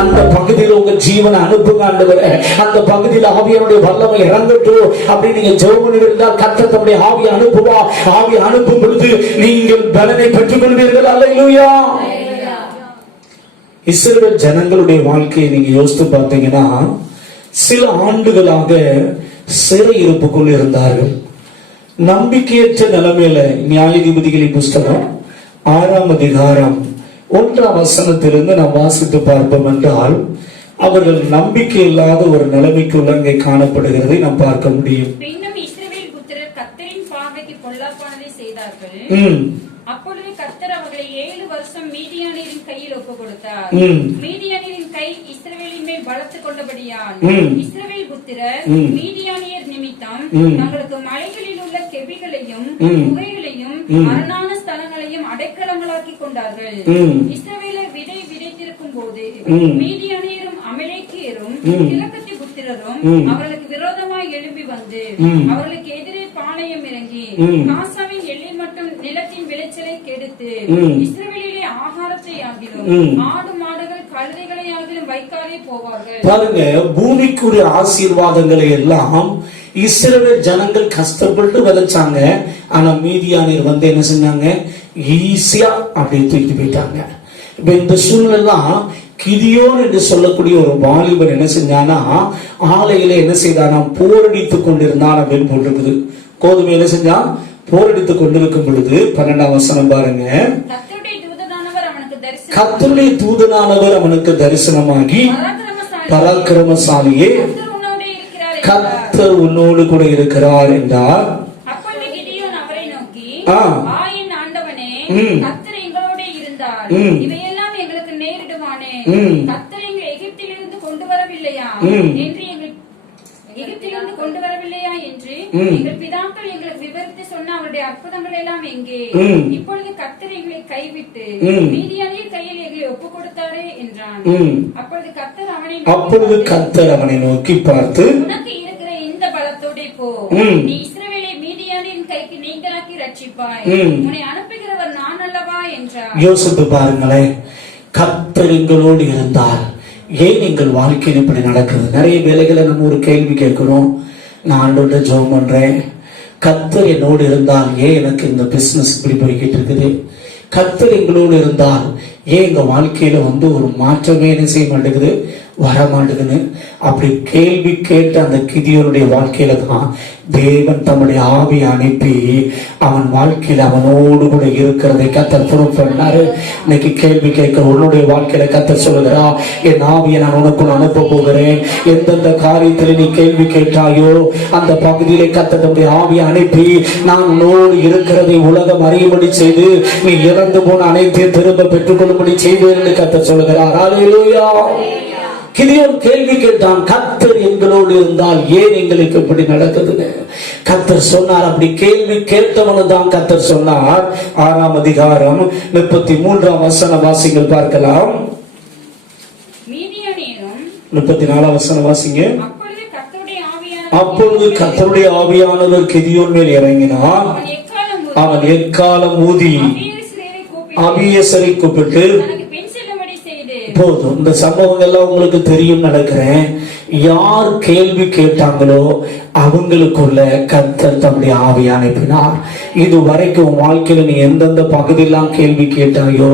அந்த பகுதியில் உங்க ஜீவனை அனுப்புங்க ஆண்டவரே. அந்த பகுதியில் ஆவியானுடைய வல்லமை இறங்கட்டும் அப்படி நீங்க ஜெபம் பண்ணிருந்தால் கர்த்தர் தம்முடைய ஆவியை அனுப்புவா. ஆவியை அனுப்பும் பொழுது நீங்கள் பலனை பெற்றுக் கொள்வீர்கள். அல்லேலூயா. இஸ்ரவேல் ஜனங்களுடைய வாழ்க்கையை நீங்க யோசித்து பார்த்தீங்கன்னா, சில ஆண்டுகளாக சிறையிருப்புக்குள் இருந்தார்கள். நம்பிக்கையற்ற நிலைமையில நியாயாதிபதிகளின் புஸ்தகம் 6ஆம் அதிகாரம் 1ஆம் வசனத்திலிருந்து நாம் வாசித்து பார்ப்போம் என்றால், அவர்கள் நம்பிக்கை இல்லாத ஒரு நிலைமைக்குள்ள அங்கே காணப்படுகிறதை நாம் பார்க்க முடியும். இஸ்ரவேல் புத்திரர் கர்த்தரின் பார்வைக்கு பொல்லாப்பானதை செய்தார்கள். அப்பொழுது கர்த்தர் அவர்களை 7 வருஷம் மீதியானியரின் கையில் ஒப்புக் கொடுத்தார். மீதியானியரின் கை இஸ்ரவேலின் மேல் பலத்து கொண்டபடியால் இஸ்ரவேல் புத்திரர் மீதியானியர் நிமித்தம் தங்களுக்கு மலைகளில் உள்ள கெபிகளையும் குகைகளையும் அரணான ஸ்தலங்களையும் அடைக்கலங்களாக்கி கொண்டார்கள். இஸ்ரவேலர் விதை விதைத்திருக்கும் போது மீதியானியரும் அமலேக்கியரும் கிழக்கத்தி புத்திரரும் அவர்களுக்கு விரோதமாய் எழும்பி வந்து அவர்களுக்கு எதிரே பாளையம் இறங்கி காசாவின் எல்லை மட்டும் நிலத்தின் விளைச்சலை கெடுத்து இஸ்ரவேலிலே ஆகாரத்தை ஆகிலும் ஆடு மாடுகள் கழுதைகளை ஆகிலும் வைக்காலே போவார்கள். பாருங்க, பூமிக்குரிய ஆசீர்வாதங்களை எல்லாம் இஸ்ரவேல் ஜனங்கள் கஷ்டப்பட்டு விளைச்சாங்க. ஆனா மீதியானியர் வந்து என்ன செஞ்சாங்க? ஈஸியா அப்படியே தூக்கி போயிட்டாங்க. இப்ப இந்த சூழ்நிலை கிதியோன் என்று சொல்லக்கூடிய ஒரு வாலிபர் என்ன செஞ்சானா, ஆலையில என்ன செய்தானா, போரடித்துக் கொண்டிருந்தான் அப்படின்னு போட்டிருக்குது. கோதுமை என்ன செஞ்சான்? போரடித்துக் கொண்டிருக்கும் பொழுது 12ஆம் வசனம் பாருங்க. கர்த்தருடைய தூதனானவர் அவனுக்கு தரிசனமாகி, பராக்கிரமசாலியே கர்த்தர் உன்னோடு கூட இருக்கிறார் என்றார். அவரை நோக்கி, ஆண்டவனே, கர்த்தர் எங்களோடு இருந்தார், இவையெல்லாம் எங்களுக்கு நேரிடுவானே. கர்த்தர் எங்களை எகிப்திலிருந்து கொண்டு வரவில்லையா என்று எகிப்திலிருந்து கொண்டு வரவில்லையா என்று எங்கள் பிதாக்கள் எங்களுக்கு விவரித்து சொன்ன அவருடைய அற்புதங்கள் எல்லாம் எங்கே? இப்பொழுது கர்த்தர் எங்களை கைவிட்டு மீதியானியர் கையில் எங்களை ஒப்புக் கொடுத்தாரே என்றான். அப்பொழுது கர்த்தர் அவனை நோக்கி பார்த்து, உனக்கு இருக்கிற இந்த பலத்தோட போ, நீ இஸ்ரவேலை மீதியானின் கைக்கு நீங்களாக்கி ரட்சிப்பாய், உன்னை அனுப்புகிறவர் நான் அல்லவா என்றார். யோசித்து பாருங்களேன், கர்த்தர் எங்களோடு இருந்தால் ஏன் எங்கள் வாழ்க்கையில் இப்படி நடக்குது? நிறைய வேலைகளை நம்ம ஒரு கேள்வி கேட்கிறோம். நான் ஆண்டவர்கிட்ட ஜெபம் பண்றேன், கர்த்தர் என்னோடு இருந்தால் ஏன் எனக்கு இந்த பிசினஸ் இப்படி போய்கிட்டு இருக்குது? கர்த்தர் எங்களோடு இருந்தால் ஏன் எங்க வாழ்க்கையில வந்து ஒரு மாற்றமே என்ன செய்ய மாட்டேங்குது, வர மாட்டேங்குதுன்னு அப்படி கேள்வி கேட்ட அந்த கிதியோனுடைய வாழ்க்கையில தான் தேவன் தம்முடைய ஆவியை அனுப்பி அவன் வாழ்க்கையில அவனோடு கூட இருக்கிறதை கர்த்தர் ப்ரூவ் பண்ணாரு. இன்னைக்கு கேள்வி கேட்க உன்னுடைய வாழ்க்கையில கர்த்தர் சொல்லுகிறா, என் ஆவியை நான் உனக்குள் அனுப்ப போகிறேன். எந்தெந்த காரியத்துல நீ கேள்வி கேட்டாயோ அந்த பகுதியிலே கர்த்தர் தம்முடைய ஆவியை அனுப்பி நான் உன்னோடு இருக்கிறதை உலகம் அறியும்படி செய்து நீ இறந்து போன அனைத்தையும் திரும்ப பெற்றுக்கொள்ளும்படி செய்வேன் என்று கர்த்தர் சொல்லுகிறார். ஹல்லேலூயா. கிதியோன் கேள்வி கேட்டான், கர்த்தர் எங்களோடு இருந்தால் ஏன் எங்களுக்கு இப்படி நடக்குதுன்னு கர்த்தர் சொன்னார். அப்படி கேள்வி கேட்டவனு தான் கர்த்தர் சொன்னார். 6ஆம் அதிகாரம் 33ஆம் வசன வாசிங்கள் பார்க்கலாம். 34ஆம் வசனம் வாசிங்க. அப்பொழுது கர்த்தருடைய ஆவியானவர் கிதியோன் மேல் இறங்கினார். அவன் எக்காலம் ஊதி அபியேசரை கூப்பிட்டு, போதும், இந்த சம்பவங்கள்லாம் உங்களுக்கு தெரியும் நடக்கிறேன். யார் கேள்வி கேட்டாங்களோ அவங்களுக்குள்ள கர்த்தர் தம்முடைய ஆவியை அனுப்பினார். இது வரைக்கும் வாழ்க்கையில நீ எந்தெந்த பகுதியெல்லாம் கேள்வி கேட்டாயோ,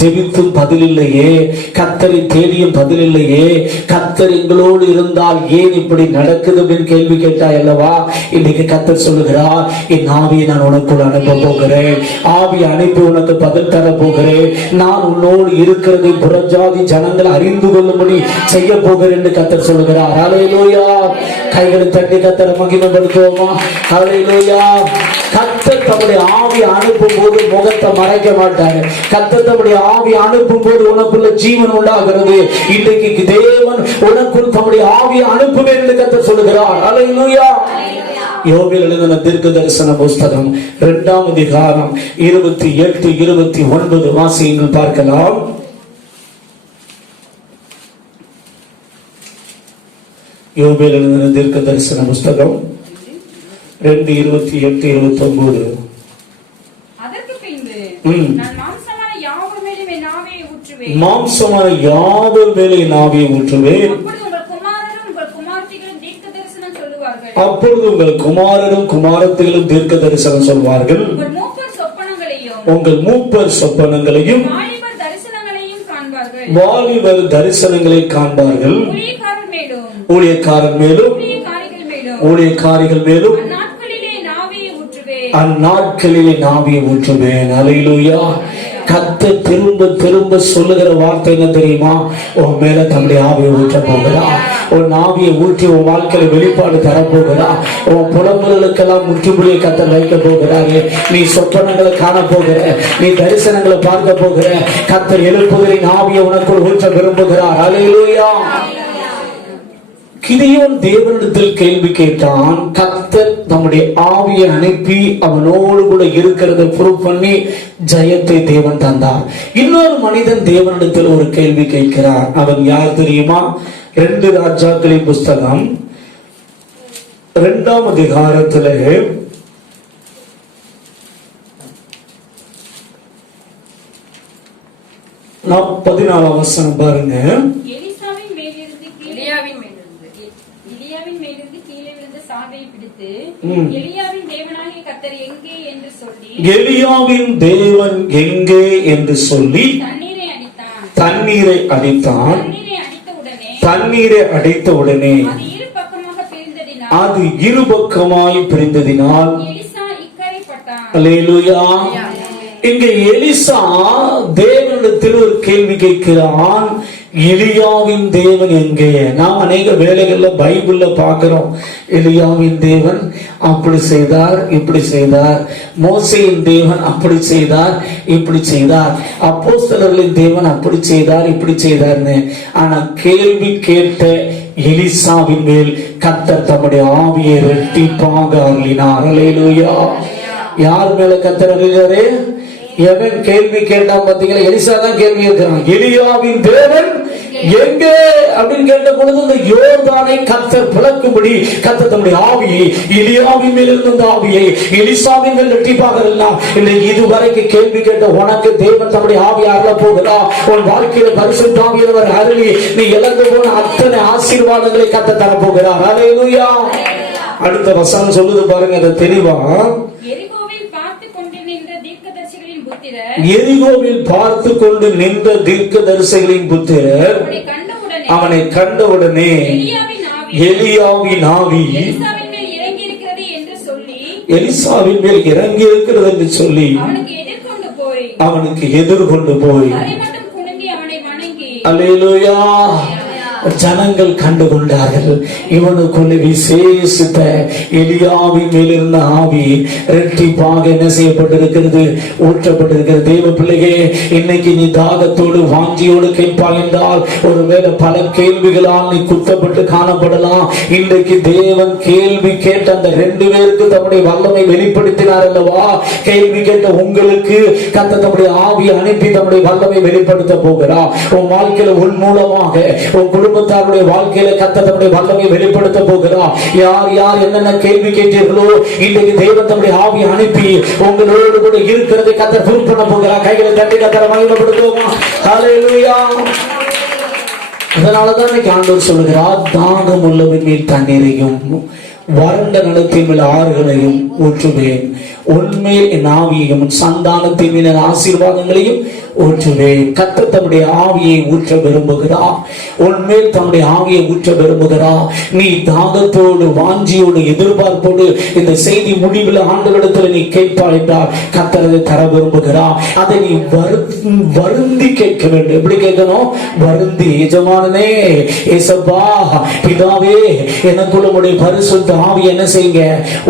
ஜெபித்தும் பதில் இல்லையே, கர்த்தரை தேடியும் பதில் இல்லையே, கர்த்தர் எங்களோடு இருந்தால் ஏன் இப்படி நடக்குது அப்படின்னு கேள்வி கேட்டாய் அல்லவா? இன்னைக்கு கர்த்தர் சொல்லுகிறார், என் ஆவியை நான் உனக்குள் அனுப்ப போகிறேன். ஆவியை அனுப்பி உனக்கு பதில் தர போகிறேன். நான் உன்னோடு இருக்கிறதை புறஜாதி ஜனங்கள் அறிந்து கொள்ளும்படி செய்ய போகிறேன் என்று கர்த்தர் சொல்லுகிறார். ஹல்லேலூயா. கைகளை தட்டி கர்த்தரை மகிமைப்படுத்துவோமா? ஹல்லேலூயா. கர்த்தர் தம்முடைய ஆவியை அனுப்பும் போது முகத்தை மறைக்க மாட்டாரு. கர்த்தர் தம்முடைய ஆவியை அனுப்பும் போது உனக்குள்ள ஜீவன் உண்டாகிறது. இன்றைக்கு தேவன் உனக்குள் தம்முடைய ஆவியை அனுப்புவேன் என்று கர்த்தர் சொல்லுகிறார். ஹல்லேலூயா. யோவேல் எழுதின தீர்க்க தரிசன புஸ்தகம் 2ஆம் அதிகாரம் 28, 29 வாசியங்கள் பார்க்கலாம். யோவேல் எழுதின தீர்க்க தரிசன புஸ்தகம் 2, 28, 29. அதற்கு பின்பு நான் மாம்சமான யாவர் மேலும் என் ஆவியை ஊற்றுவேன். மாம்சமான யாவர் மேலே என் ஆவியை ஊற்றுவேன். அப்பொழுது உங்கள் குமாரரும் குமாரத்திகளும் தீர்க்க தரிசனம் சொல்லுவார்கள். அப்பொழுது உங்கள் குமாரரும் குமாரத்திகளும் உங்கள் மூப்பர் சொப்பனங்களையும் வாலிபர் தரிசனங்களை காண்பார்கள். ஊழியக்காரர் மேலும் ஊழியக்காரிகள் மேலும் அந்நாட்களிலே ஆவியை ஊற்றுவேன். அல்லேலூயா. கர்த்தர் திரும்ப திரும்ப சொல்லுகிற வார்த்தை என்ன தெரியுமா? உன் மேல தம்முடைய ஆவியை ஊற்ற போகிறா. உன் ஆவியை ஊற்றி உன் வாழ்க்கையில வெளிப்பாடு தரப்போகிறா. உன் புலம்புகளுக்கெல்லாம் முற்றுப்புள்ளியை கர்த்தர் வைக்க போகிறாரு. நீ சொப்பனங்களை காண போகிற, நீ தரிசனங்களை பார்க்க போகிற. கர்த்தர் எழுப்புதலின் ஆவியை உனக்குள் ஊற்ற விரும்புகிறார். அல்லேலூயா. கிதியோன் தேவனிடத்தில் கேள்வி கேட்டான். கர்த்தர் நம்முடைய ஆவியை அனுப்பி அவனோடு கூட இருக்கிறத ப்ரூவ் பண்ணி ஜெயத்தை தேவன் தந்தார். இன்னொரு மனிதன் தேவனிடத்தில் ஒரு கேள்வி கேட்கிறார். அவன் யார் தெரியுமா? 2 ராஜாக்களின் புஸ்தகம் 2ஆம் அதிகாரத்திலே 14ஆம் வசனம் பாருங்க. எலியாவின் தேவன் எங்கே என்று சொல்லி தண்ணீரை அடித்தான். தண்ணீரை அடித்த உடனே அது இருபக்கமாய் பிரிந்ததினால் அல்லேலூயா. இங்கே எலிசா தேவனிடத்தில் ஒரு கேள்வி கேட்கிறான். எலியாவின் தேவன் எங்கே? நாம் அநேக வேளைகள்ல பைபிள்ல பார்க்கிறோம். எலியாவின் தேவன் அப்படி செய்தார், இப்படி செய்தார். மோசேயின் தேவன் அப்படி செய்தார், இப்படி செய்தார். அப்போஸ்தலர்களின் தேவன் அப்படி செய்தார், இப்படி செய்தார்னு. ஆனா கேள்வி கேட்ட எலிசாவின் மேல் கர்த்தர் தம்முடைய ஆவியை இரட்டிப்பாக அருளினார். அல்லேலூயா. யார் மேல கர்த்தர் அருளினாரே? எவன் கேள்வி கேட்டான் பாத்தீங்களா? எலிசா தான் கேள்வி கேட்கிறான். எலியாவின் தேவன் எங்கே அப்படின்னு கேட்ட பொழுது இந்த யோர்தானை கர்த்தர் பிளக்கும்படி கர்த்தர் தம்முடைய ஆவியை எலியாவின் மேல் இருந்த ஆவியை எலிசாவின் மேல் இரட்டிப்பாக இல்லை. இதுவரைக்கும் கேள்வி கேட்ட உனக்கு தேவன் தம்முடைய ஆவியை அருள போகிறார். உன் வாழ்க்கையில பரிசுத்த ஆவியானவர் அருளி நீ இழந்து போன அத்தனை ஆசீர்வாதங்களை கர்த்தர் தர போகிறார். அல்லேலூயா. அடுத்த வசனம் சொல்லுது பாருங்க, அதை தெளிவா. எரிகோவில் பார்த்து கொண்டு நின்ற தீர்க்கதரிசிகளின் புத்திரர் அவனை கண்டவுடனே எலியாவின் ஆவி எலிசாவின் மேல் இறங்கி இருக்கிறது என்று சொல்லி அவனுக்கு எதிர்கொண்டு போய் அல்லேலூயா. ஜனங்கள் கண்டுகொண்டார்கள். இவனுக்குள்ள விசேஷித்த எலியாவின் மேலிருந்த ஆவி இரட்டிப்பாக என்ன செய்யப்பட்டிருக்கிறது? ஊற்றப்பட்டிருக்கிறது. தேவ பிள்ளையே, இன்னைக்கு நீ தாகத்தோடு வாஞ்சியோடு கேட்பாய் என்றால் ஒருவேளை பல கேள்விகளால் நீ குத்தப்பட்டு காணப்படலாம். இன்றைக்கு தேவன் கேள்வி கேட்ட அந்த 2 பேருக்கு தம்முடைய வல்லமை வெளிப்படுத்தினார் அல்லவா? கேள்வி கேட்ட உங்களுக்கு கர்த்தர் தம்முடைய ஆவியை அனுப்பி தம்முடைய வல்லமை வெளிப்படுத்த போகிறார். உன் வாழ்க்கையில உன் மூலமாக உன் குடும்பத்தாருடைய வாழ்க்கையில கர்த்தர் தம்முடைய வல்லமையை வெளிப்படுத்த போகிறார். யார் யார் என்னென்ன கேள்வி கேட்டீர்களோ இன்றைக்கு தேவன் தம்முடைய ஆவியை அனுப்பி உங்களோடு கூட இருக்கிறதை கர்த்தர் ப்ரூவ் பண்ண போகிறார். கைகளை தட்டி கர்த்தரை மகிமைப்படுத்துவோமா? ஹல்லேலூயா. அதனாலதான் இன்னைக்கு ஆண்டவர் சொல்லுகிறார், தாகம் உள்ளவன் மேல் தண்ணீரையும் வறண்ட நிலத்தின் மேல் ஆறுகளையும் ஊற்றுவேன். உன்மேல் என் ஆவியையும் சந்தானத்தின் மேல் ஆசீர்வாதங்களையும் ஊற்றுவேன். கர்த்தர் தம்முடைய ஆவியை ஊற்ற விரும்புகிறார். உன்மேல் தம்முடைய ஆவியை ஊற்ற விரும்புகிறார். நீ தாகத்தோடு வாஞ்சியோடு எதிர்பார்ப்போடு இந்த செய்தி முடிவில் ஆண்டவரிடத்தில் நீ கேட்பாய் என்றால் கர்த்தர் அதை தர விரும்புகிறார். அதை நீ வருந்தி கேட்க வேண்டும். எப்படி கேட்கணும்? வருந்தி, எஜமானனே, ஏசப்பா, பிதாவே, எனக்குள்ள உடைய பரிசுத்த ஆவி என்ன செய்யுங்க,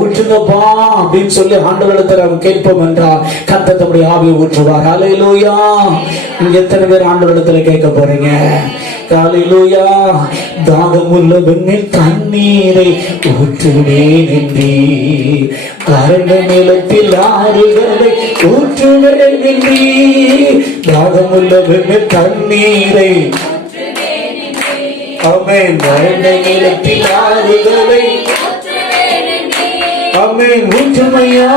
ஊற்றுங்கப்பா அப்படின்னு சொல்லி ஆண்டவரிடத்தில் நாம் கேட்போம் என்றால் கர்த்தர் தம்முடைய ஆவியை ஊற்றுவார். ஹல்லேலூயா. நீங்க எத்தனை பேர் ஆண்டவரிடத்தில் கேட்க போறீங்க? ஹல்லேலூயா. தாகமுள்ளவன் மேல் தண்ணீரை ஊற்றுவேன் என்றீர், வறண்ட நிலத்தில் ஆறுகளை ஊற்றுவேன் என்றீர். தாகமுள்ளவன் மேல் தண்ணீரை, ஆமென், வறண்ட நிலத்தில் ஆறுகளை, ஆமென், ஊற்றுமையா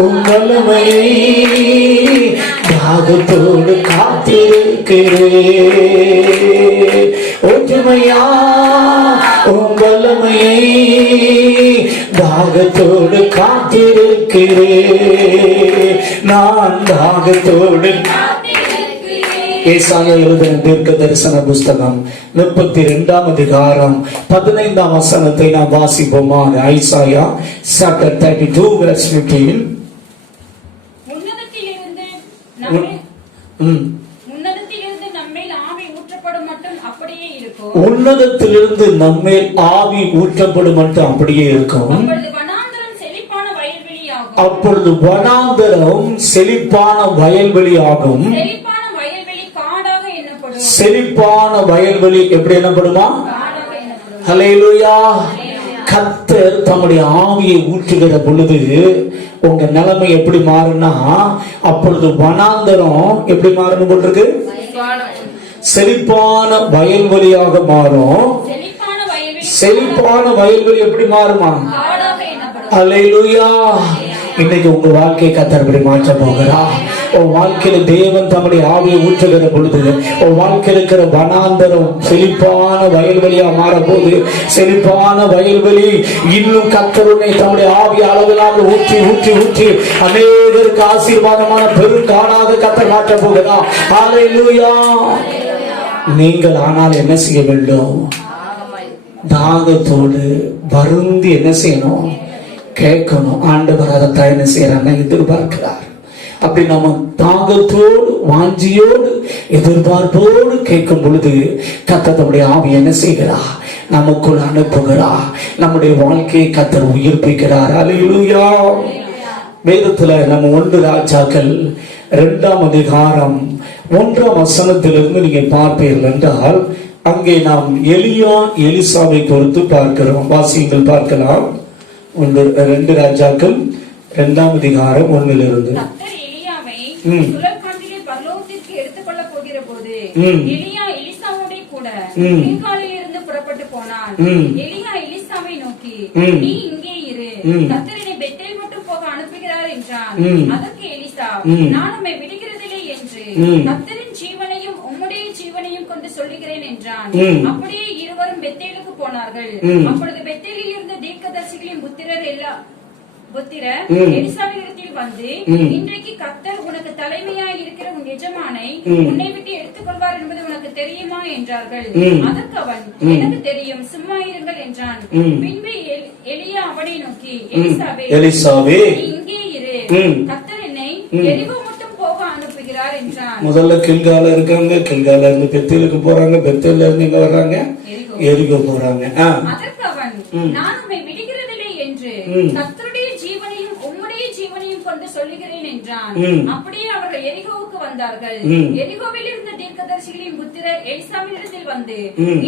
உம் வல்லமையை, தாகத்தோடு காத்திருக்கிறேன். ஊற்றுமையா உம் வல்லமையை, தாகத்தோடு காத்திருக்கிறேன். நான் தாகத்தோடு. ஏசாயா எழுதின தீர்க்க தரிசன புஸ்தகம் 32 அதிகாரம் 15 வசனத்தை நாம் வாசிப்போமா? Isaiah chapter 32 verse 15. உன்னதத்திலிருந்து நம்மேல் ஆவி ஊற்றப்படும் மட்டும் அப்படியே இருக்கும். உன்னதத்திலிருந்து நம்மேல் ஆவி ஊற்றப்படும் மட்டும் அப்படியே இருக்கும். அப்பொழுது வனாந்தரம் செழிப்பான வயல்வெளியாகும். செழிப்பான வயல்வெளி எப்படி என்னப்படுமா? ஹல்லேலூயா. கர்த்தர் தம்முடைய ஆவியை ஊற்றுகிற பொழுது உங்க நிலைமை எப்படி மாறுனா, அப்பொழுது வனாந்தரம் எப்படி மாறணும் போட்டிருக்கு? செழிப்பான வயல்வெளியாக மாறும். செழிப்பான வயல்வெளி எப்படி மாறுமா? ஹல்லேலூயா. இன்னைக்கு உங்க வாழ்க்கையை கர்த்தர் இப்படி மாற்ற போகிறார். உன் வாழ்க்கையில தேவன் தம்முடைய ஆவியை ஊற்றுகிற பொழுது உன் வாழ்க்கையில் இருக்கிற வனாந்தரம் செழிப்பான வயல்வெளியா மாறப்போகுது. செழிப்பான வயல்வெளி இன்னும் கர்த்தருடைய தம்முடைய ஆவி அளவில்லாமல் ஊற்றி ஊற்றி ஊற்றி அநேகருக்கு ஆசீர்வாதமான பெருங்காடாக கர்த்தர் மாற்ற போகிறார். ஹல்லேலூயா. நீங்கள் ஆனால் என்ன செய்ய வேண்டும்? தாகத்தோடு வருந்தி என்ன செய்யணும்? கேட்கணும். ஆண்டவர் அதை என்ன செய்யறாங்க? எதிர்பார்க்கிறார். அப்படி நம்ம தாகத்தோடு வாஞ்சியோடு எதிர்பார்ப்போடு கேட்கும் பொழுது கர்த்தர் தம்முடைய ஆவி என்ன செய்கிறார்? நமக்குள் அனுப்புகிறார். நம்முடைய வாழ்க்கையை கர்த்தர் உயிர்ப்பிக்கிறார். ஹல்லேலூயா. வேதத்துல நம்ம 1 ராஜாக்கள் 2 அதிகாரம் 1 வசனத்திலிருந்து நீங்க பார்ப்பீர்கள் என்றால் அங்கே நாம் எலியா எலிசாவை குறித்து பார்க்கிறோம். வாசியங்கள் பார்க்கலாம். 2 ராஜாக்கள் 2 அதிகாரம் 1 பரலோகத்திற்கு எடுத்துக்கொள்ள போகிற போது எலியா எலிசாவோட கூட கில்காலில் இருந்து புறப்பட்டு போனான். எலியா எலிசாவை நோக்கி, நீ இங்கே இரு, கர்த்தர் என்னை பெத்தேல் மட்டும் போக அனுப்புகிறார் என்றான். அதற்கு எலிசா, நான் உம்மை விடுகிறதில்லை என்று கர்த்தரின் ஜீவனையும் உம்முடைய ஜீவனையும் கொண்டு சொல்லுகிறேன் என்றான். அப்படியே இருவரும் பெத்தேலுக்கு போனார்கள். அப்பொழுது பெத்தேலில் இருந்த தீர்க்கதரிசிகளின் புத்திரர் எலிசாவினிடத்தில் வந்து, இன்றைக்கு கர்த்தர் உனக்கு தலைமையாய் இருக்கிற உன் எஜமானை உன்னை விட்டு எடுத்துக்கொள்வார் என்பது உனக்கு தெரியுமா என்றார்கள். அதற்கு அவன், எனக்கு தெரியும், சும்மா இருங்கள் என்றான். பின்பு எலியா அவனை நோக்கி, எலிசாவே இங்கே இரு, கர்த்தர் என்னை எரிகோ மட்டும் போக அனுப்புகிறார் என்றான். முதல்ல கில்கால இருக்காங்க, கில்கால இருந்து பெத்தேலுக்கு போறாங்க, பெத்தேல்ல இருந்து எங்க வர்றாங்க? எரிகோ போறாங்க. அதற்கு அவன், நான் உம்மை விடுகிறதில்லை என்று கர்த்தருடைய ஜீவனையும் உம்முடைய ஜீவனையும் கொண்டு சொல்லுகிறேன் என்றான். அப்படியே அவர்கள் எரிகோவுக்கு வந்தார்கள். எரிகோவில் இருந்த தீர்க்கதரிசிகளின் புத்திரர் எலிசாவினிடத்தில் வந்து,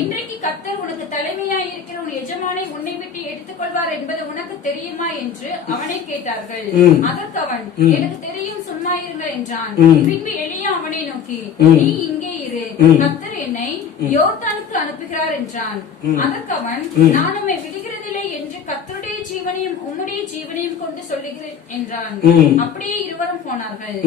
இன்றைக்கு கர்த்தர் உனக்கு தலைமையாய் இருக்கிற உன் எஜமானை உன்னை விட்டு எடுத்துக்கொள்வார் என்பது உனக்கு தெரியுமா என்று அவனை கேட்டார்கள். அதற்கு அவன், எனக்கு தெரியும், சும்மா இருங்கள் என்றான். பின்பு எலியா அவனை நோக்கி, நீ இங்கே இரு, கர்த்தர் என்னை யோர்தானுக்கு அனுப்புகிறார் என்றான். அதற்கு அவன், நான் உம்மை விடுகிறதில்லை என்று கர்த்தருடைய ஜீவனையும் உம்முடைய ஜீவனையும் கொண்டு சொல்லுகிறேன் என்றான். அப்படியே இருவரும் போனார்கள்.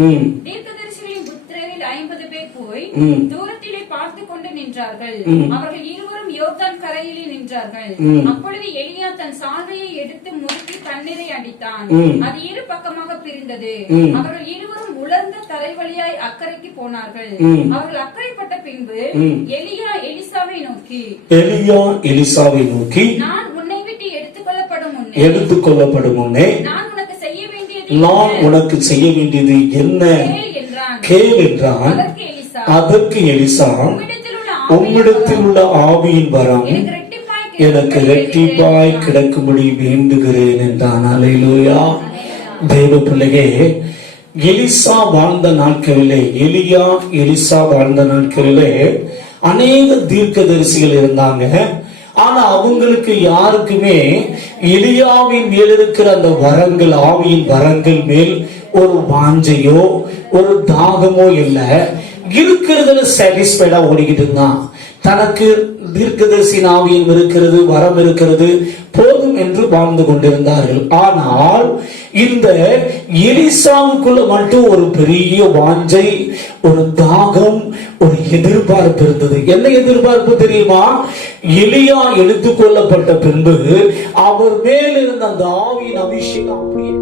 தீர்க்கதரிசிகளின் புத்திரரில் 50 பேர் போய் தூரத்திலே பார்த்து கொண்டு நின்றார்கள். அவர்கள் இருவரும் யோர்தான் கரையிலே நின்றார்கள். அப்பொழுது எலியா தன் சால்வையை எடுத்து முறுக்கி தண்ணீரை அடித்தான். அது இரு பக்கமாக பிரிந்தது. அவர்கள் இருவரும் உலர்ந்த தரை வழியாய் அக்கறைக்கு போனார்கள். அவர்கள் அக்கறைப்பட்ட பின்பு எலியா எலிசாவை நோக்கி, நான் உன்னை விட்டு எடுத்துக்கொள்ளப்படும் முன்னே நான் உனக்கு செய்ய வேண்டியது என்ன கேள் என்றான். அதற்கு எலிசா, உம்மிடத்தில் உள்ள ஆவியின் வரம் எனக்கு இரட்டிப்பாய் கிடைக்கும்படி வேண்டுகிறேன் என்றான். ஹல்லேலூயா. தேவ பிள்ளையே, எலிசா வாழ்ந்த நாட்களிலே, எலிசா வாழ்ந்த நாட்களிலே அநேக தீர்க்கதரிசிகள் இருந்தாங்க. ஆனா அவங்களுக்கு யாருக்குமே எலியாவின் மேல் இருக்கிற அந்த வரங்கள், ஆவியின் வரங்கள் மேல் ஒரு வாஞ்சையோ ஒரு தாகமோ இல்லை. இருக்கிறதுல சாட்டிஸ்ஃபைடா ஓடிக்கிட்டு இருந்தான். தனக்கு தீர்க்கதரிசி ஆவியும் இருக்கிறது, வரம் இருக்கிறது, போதும் என்று வாழ்ந்து கொண்டிருந்தார்கள். ஆனால் இந்த எலிசாவுக்குள்ள மட்டும் ஒரு பெரிய வாஞ்சை, ஒரு தாகம், ஒரு எதிர்பார்ப்பு இருந்தது. என்ன எதிர்பார்ப்பு தெரியுமா? எலியா எடுத்துக்கொள்ளப்பட்ட பின்பு அவர் மேல் இருந்த அந்த ஆவியின் அபிஷேகம் அப்படியே